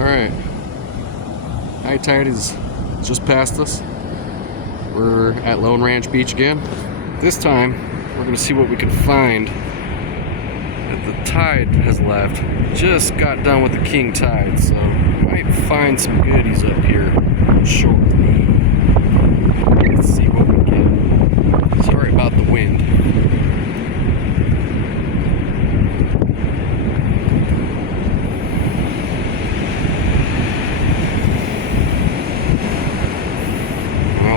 Alright, high tide is just past us. We're at Lone Ranch Beach again. This time, we're going to see what we can find. The tide has left. Just got done with the king tide, so might find some goodies up here shortly. Let's see what we get. Sorry about the wind.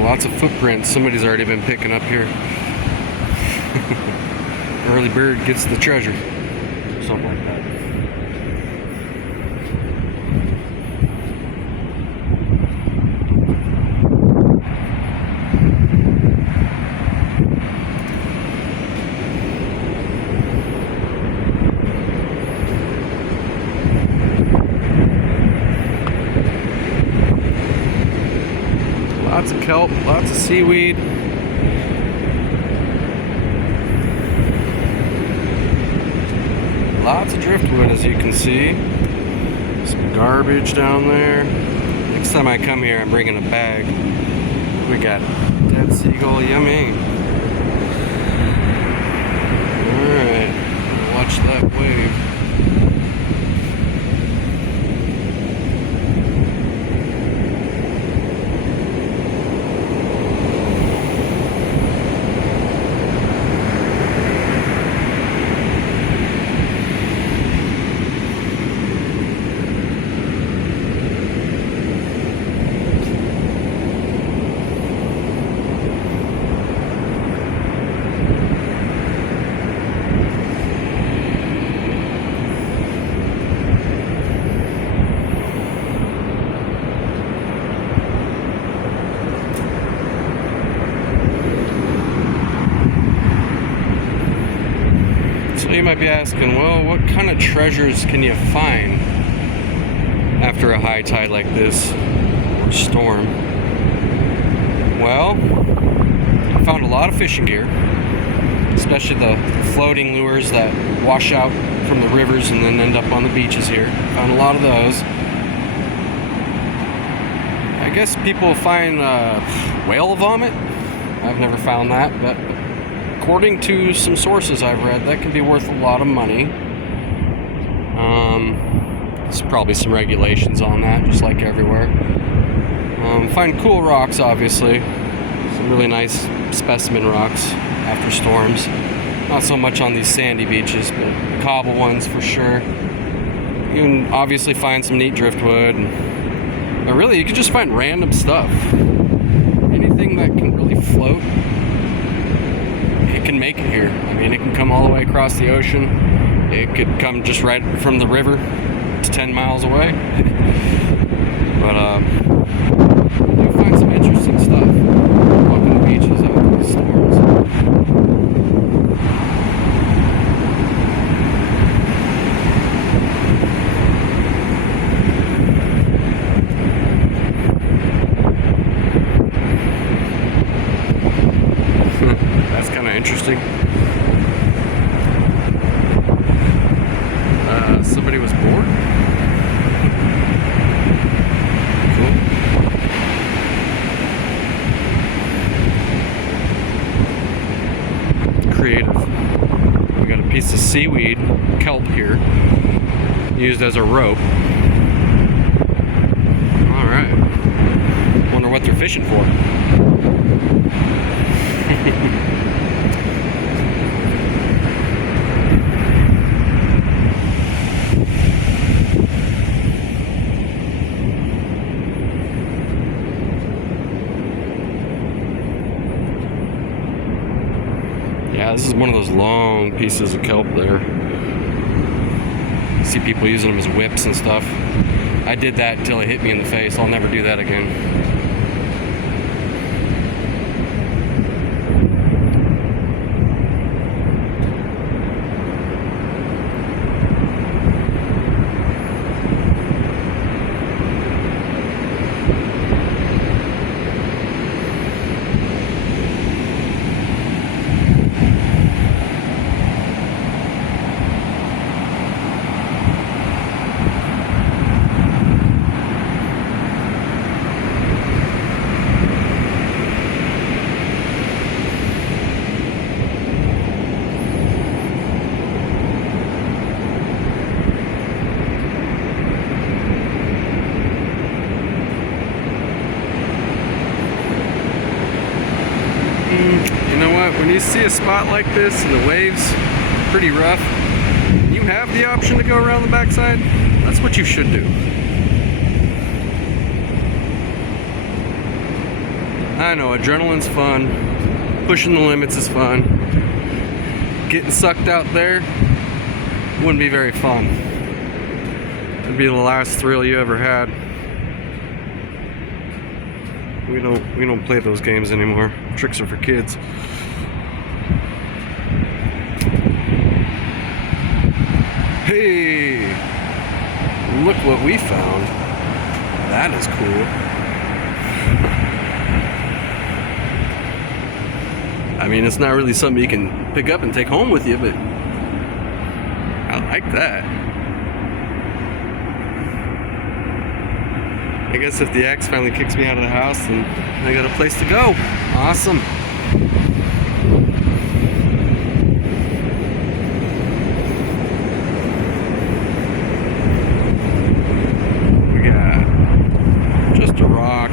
Lots of footprints. Somebody's already been picking up here. Early bird gets the treasure. Something like that. Lots of kelp, lots of seaweed. Lots of driftwood, as you can see. Some garbage down there. Next time I come here, I'm bringing a bag. We got dead seagull, yummy. Alright, watch that wave. So you might be asking, well, what kind of treasures can you find after a high tide like this, or storm? Well, I found a lot of fishing gear, especially the floating lures that wash out from the rivers and then end up on the beaches here. Found a lot of those. I guess people find whale vomit. I've never found that, but according to some sources I've read, that can be worth a lot of money. There's probably some regulations on that, just like everywhere. Find cool rocks, obviously. Some really nice specimen rocks after storms. Not so much on these sandy beaches, but cobble ones for sure. You can obviously find some neat driftwood. But really, you can just find random stuff. Anything that can really float, it can make it here. I mean, it can come all the way across the ocean. It could come just right from the river. It's 10 miles away. But you'll find some interesting stuff walking the beaches after the storms. That's kind of interesting. Somebody was bored. Cool. Creative. We got a piece of seaweed, kelp here, used as a rope. Alright. Wonder what they're fishing for. Yeah, this is one of those long pieces of kelp there. See people using them as whips and stuff. I did that until it hit me in the face. I'll never do that again. see a spot like this and the waves pretty rough, you have the option to go around the backside, that's what you should do. I know, adrenaline's fun, pushing the limits is fun, getting sucked out there wouldn't be very fun. It'd be the last thrill you ever had. We don't play those games anymore. Tricks are for kids. Hey, look what we found. That is cool. I mean, it's not really something you can pick up and take home with you, but I like that. I guess if the ex finally kicks me out of the house, then I got a place to go. Awesome. We got just a rock.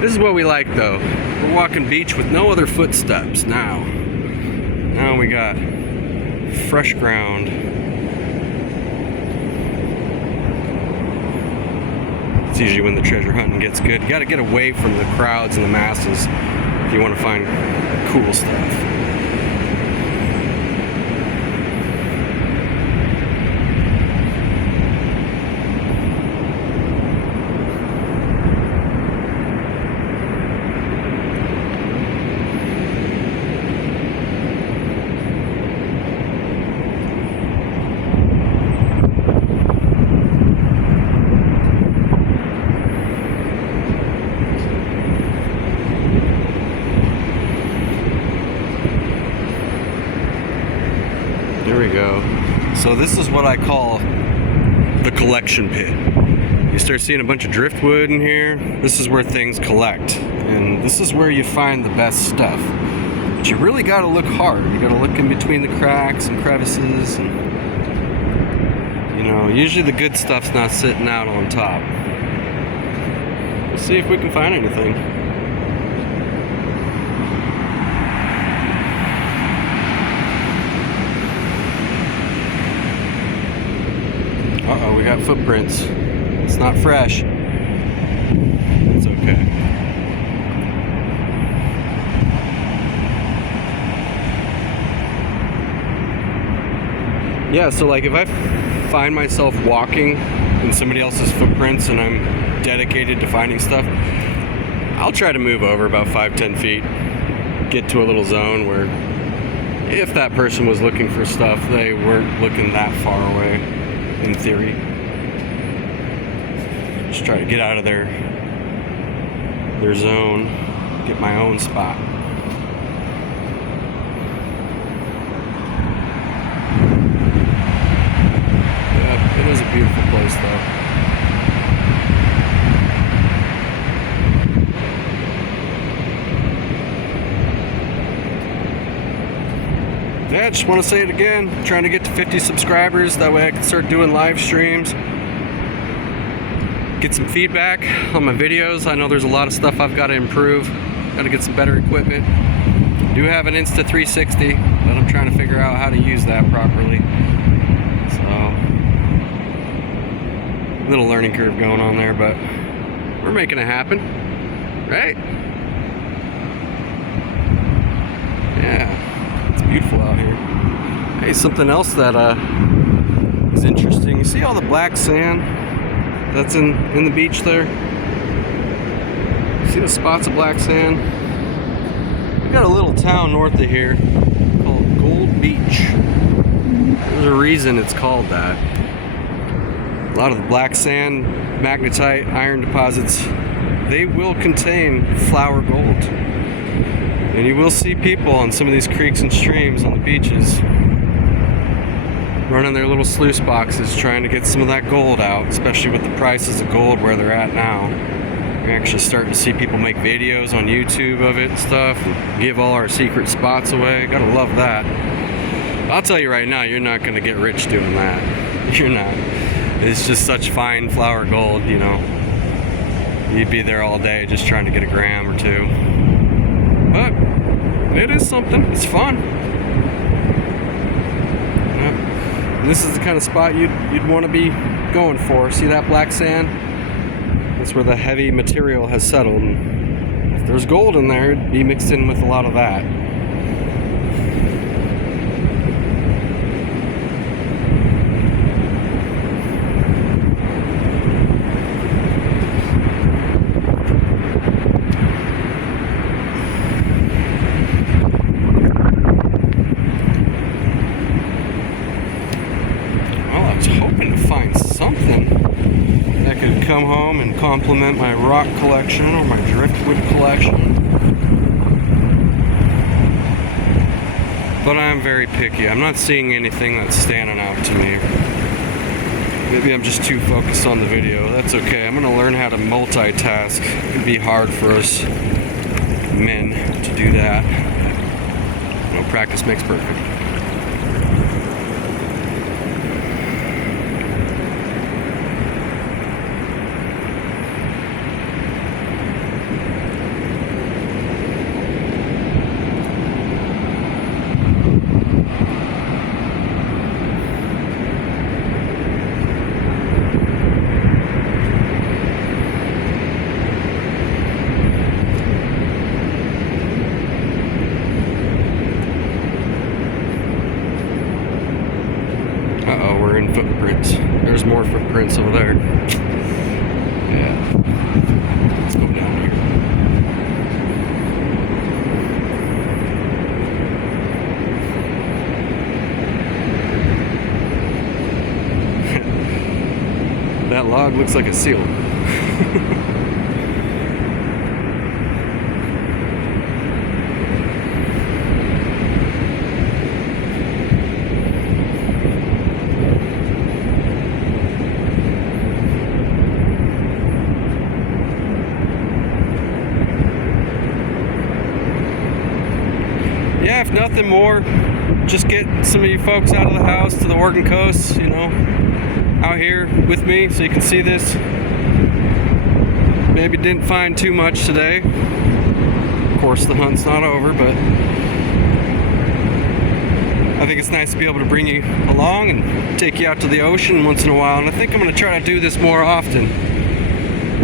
This is what we like though. We're walking beach with no other footsteps now. Now we got fresh ground. It's usually when the treasure hunting gets good. You got to get away from the crowds and the masses if you want to find cool stuff. There we go. So this is what I call the collection pit. You start seeing a bunch of driftwood in here. This is where things collect. And this is where you find the best stuff. But you really gotta look hard. You gotta look in between the cracks and crevices. And, you know, usually the good stuff's not sitting out on top. Let's see if we can find anything. Uh-oh, we got footprints. It's not fresh. It's okay. Yeah, so like if I find myself walking in somebody else's footprints and I'm dedicated to finding stuff, I'll try to move over about 5-10 feet, get to a little zone where if that person was looking for stuff, they weren't looking that far away. In theory, just try to get out of their zone, get my own spot. Yeah, it is a beautiful place though. Yeah, I just want to say it again. I'm trying to get to 50 subscribers. That way I can start doing live streams. Get some feedback on my videos. I know there's a lot of stuff I've got to improve. Got to get some better equipment. I do have an Insta360, but I'm trying to figure out how to use that properly. So, little learning curve going on there, but we're making it happen, right? Yeah. Beautiful out here. Hey, something else that is interesting. You see all the black sand that's in the beach there? See the spots of black sand? We got a little town north of here called Gold Beach. There's a reason it's called that. A lot of the black sand, magnetite, iron deposits, they will contain flour gold. And you will see people on some of these creeks and streams on the beaches running their little sluice boxes trying to get some of that gold out, especially with the prices of gold where they're at now. We're actually starting to see people make videos on YouTube of it and stuff, and give all our secret spots away. Gotta love that. I'll tell you right now, you're not gonna get rich doing that. You're not. It's just such fine flour gold, you know. You'd be there all day just trying to get a gram or two. But It is something. It's fun. Yep. And this is the kind of spot you'd want to be going for. See that black sand? That's where the heavy material has settled. And if there's gold in there, it'd be mixed in with a lot of that. Hoping to find something that could come home and complement my rock collection or my driftwood collection. But I'm very picky. I'm not seeing anything that's standing out to me. Maybe I'm just too focused on the video. That's okay. I'm going to learn how to multitask. It'd be hard for us men to do that. You know, practice makes perfect. Uh-oh, we're in footprints. There's more footprints over there. Yeah. Let's go down here. That log looks like a seal. Yeah, if nothing more, just get some of you folks out of the house to the Oregon coast, you know, out here with me so you can see this. Maybe didn't find too much today. Of course, the hunt's not over, but I think it's nice to be able to bring you along and take you out to the ocean once in a while. And I think I'm going to try to do this more often,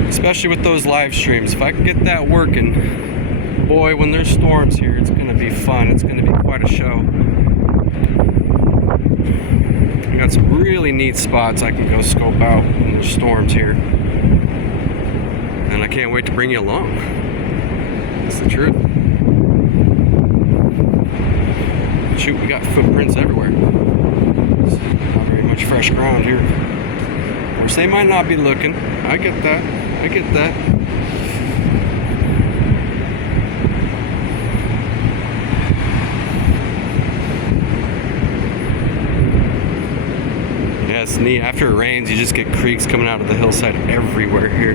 especially with those live streams. If I can get that working, boy, when there's storms here, it's going to be fun. It's going to be quite a show. I got some really neat spots I can go scope out when there's storms here. And I can't wait to bring you along. That's the truth. Shoot, we got footprints everywhere. It's not very much fresh ground here. Of course, they might not be looking. I get that. I get that. Yeah, it's neat. After it rains, you just get creeks coming out of the hillside everywhere here.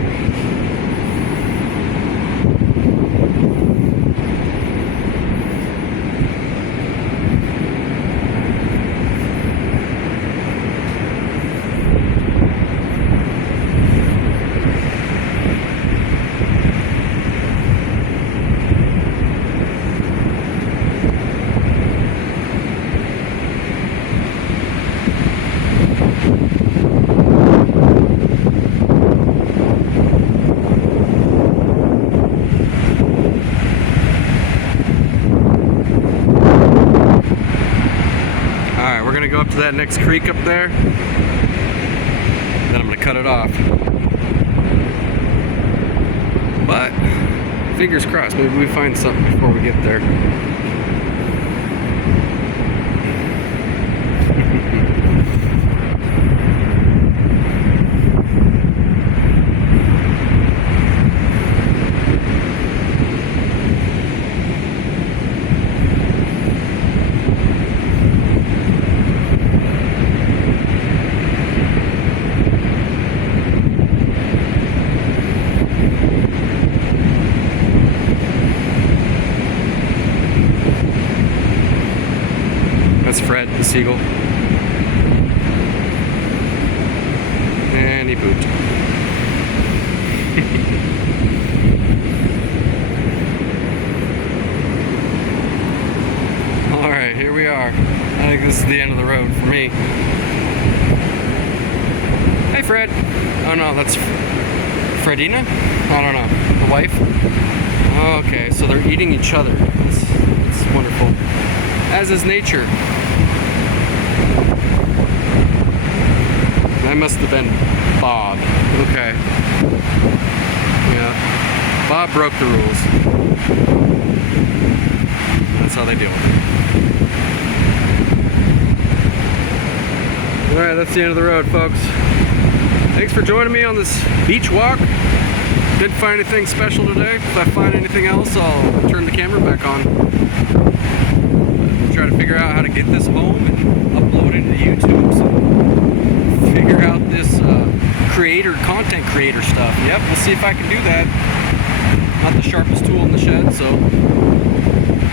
Go up to that next creek up there, then I'm gonna cut it off. But fingers crossed, maybe we find something before we get there. That's Fred, the seagull. And he pooped. Fred. Oh no, that's Fredina? I don't know. The wife? Okay, so they're eating each other. It's wonderful. As is nature. That must have been Bob. Okay. Yeah. Bob broke the rules. That's how they deal with it. Alright, that's the end of the road, folks. Thanks for joining me on this beach walk. Didn't find anything special today. If I find anything else, I'll turn the camera back on. Try to figure out how to get this home and upload it to YouTube. So figure out this content creator stuff. Yep, we'll see if I can do that. Not the sharpest tool in the shed, so.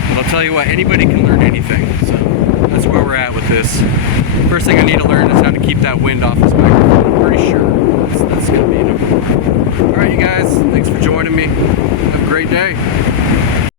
But I'll tell you what, anybody can learn anything. So that's where we're at with this. First thing I need to learn is how to keep that wind off this microphone. I'm pretty sure that's going to be number one. Alright, you guys, thanks for joining me. Have a great day.